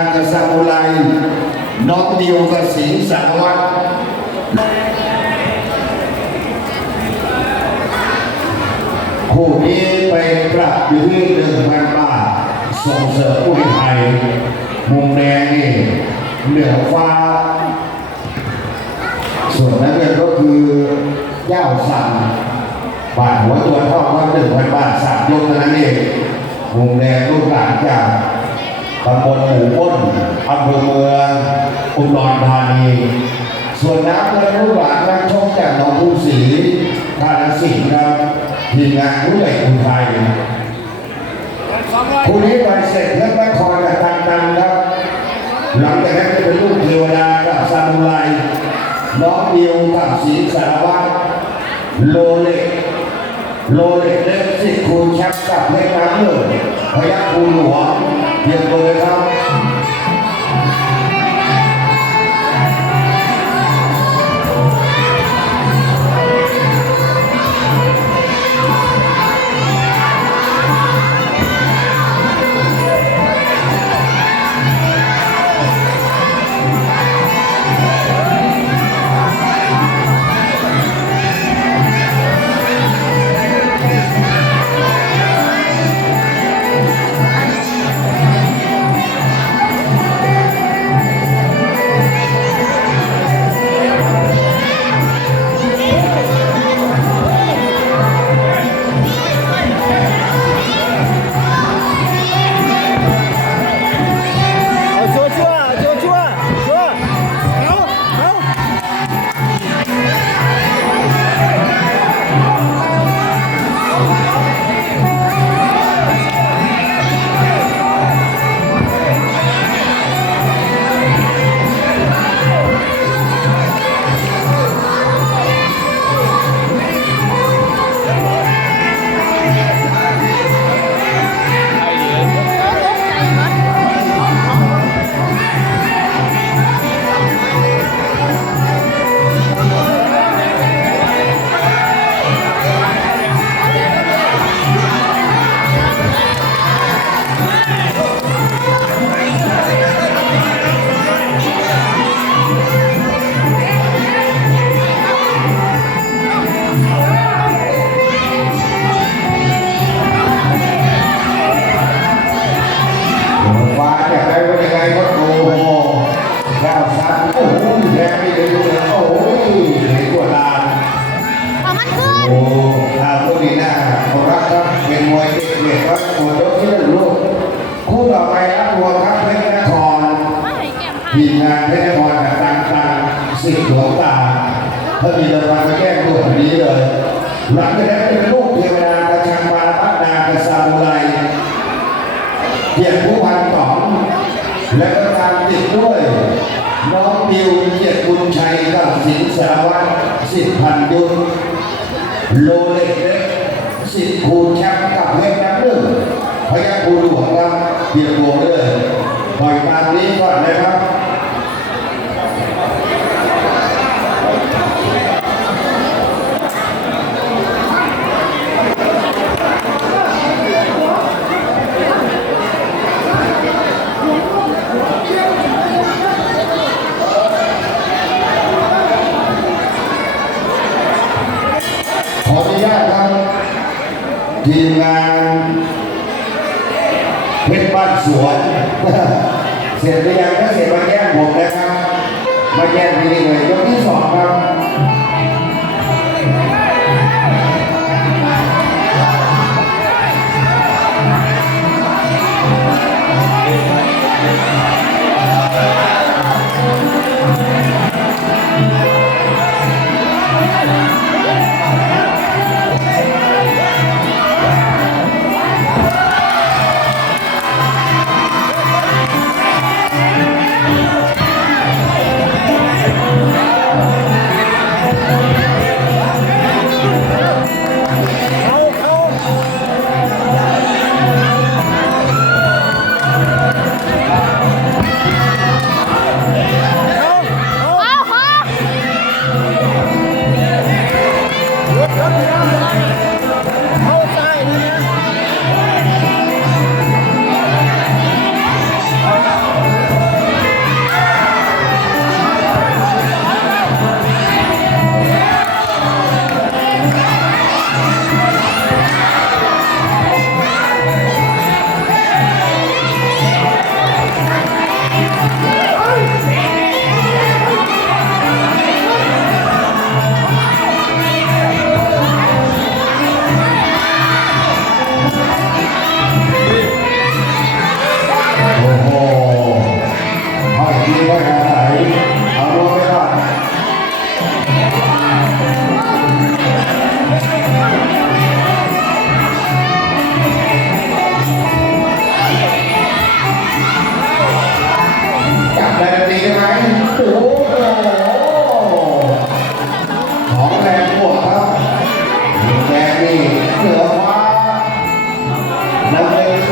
กับซามูไรน้องดิวกับสิงห์สารวัตรคู่นี้ไปปรับอยู่ที่หนึ่งพันบาทส่งเสริมผู้ไทยมุมแดงนี่เหนือฟ้า ส่วนนั้นเนี่ยก็คือเจ้าสั่งบาทหัวตัวเท่ากันหนึ่งพันบาทสามยกเท่านั้นเองมุมแดงลูกหลานจาก ตำบลหมู่บ้นอำเภอเมืองอุดรธานี ส่วนน้ำเงินลูกหลานนักชกจากหนองคูศรีกาฬสินธุ์ครับทีมงานผู้ใหญ่คนไทยคู่นี้ไปเสร็จแล้วนครกับตังตันครับ หลังจากนั้นจะเป็นลูกเทวดากับซามูไรน้องเดิวกับศรีสารวัตรโลเล็กโลเล็กเล็กสิทธิ์คูณแชมป์กับเล็กน้ำเงินพยัคฆ์ภูหลวง เตรี ต่อไปครับรวมครับเพชรนครว่าไหนเก็บผ้าทีมงานเพชรนครกับตังตังสิทธิ์หลวงตาถ้ามีรางวัลก็แก้ตัวแบบนี้เลย หลังจากนั้นเป็นลูกเทวดากระชังมาพัฒนากระซามุไรเกียรติผู้พันต๋องและก็ตามติดด้วย น้องดิวเกียรติบุญชัยกับสิงห์สารวัตรสิทธิ์พันยุทธโลเล็กเล็กสิทธิ์คูณแชมป์กับเพชรน้ำหนึ่งพยัคฆ์ภูหลวงครับ เบียร์ตัวเลยปล่อยตามนี้ก่อนนะครับขออนุญาตครับทีมงาน เพชรบ้านสวน เสร็จหรือยังถ้าเสร็จมาแย่งผมนะครับ มาแย่งทีนี้เลยยกที่สองครับ Hold tight.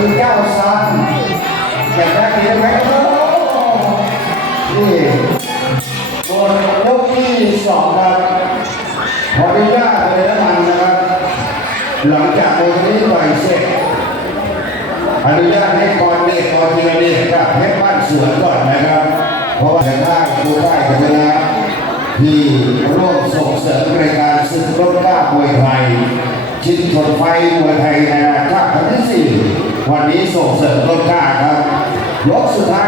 ือเจ้าสันอยากได้เห็นไหมครับนี่บนยกที่สองครับขออนุญาตเลยละกันนะครับ หลังจากโนนี้ต่อยเสร็จอนุญาตให้กอนเด็กกอนเทีเด็กกับให้บ้านสวนก่อนนะครับ เพราะว่าจะได้ดูได้กันนะที่ร่วมส่งเสริมรายการศึกรถกล้ามวยไทย ชิดชดไฟมวยไทยในราติครั้ที่สี่ วันนี้ส่งเสริมรบกล้าครับยกสุดท้าย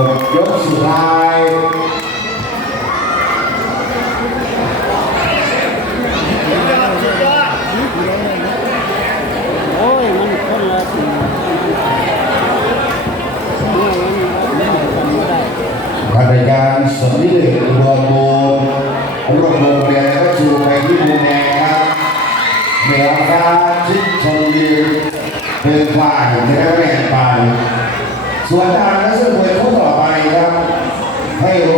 หมดยกสุดท้ายอ้ยมันคนละสิ่งเนี่ยมันไม่เหมือนกันไม่ได้ภรยาสมนิเดชรวมโมรวมโมแดงก็ชูไปที่มูแดงครับเหนือฟ้าชิดชนยืนเป็นฝ่ายแท้แรงไปส่วนทางนักสู้มวยคู่อไปครับให้